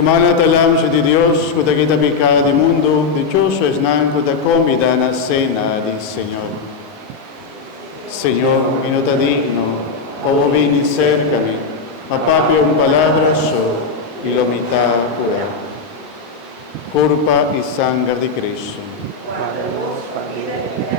Lumana talam sa di Dios, kuda kita bika di mundo, dichoso es nan kuda comida na cena di Señor. Señor, y no te digno, como vini cercami, ma papio un palabra so, y lo mitad cura. Curpa y sangre de Cristo. Para vos, familia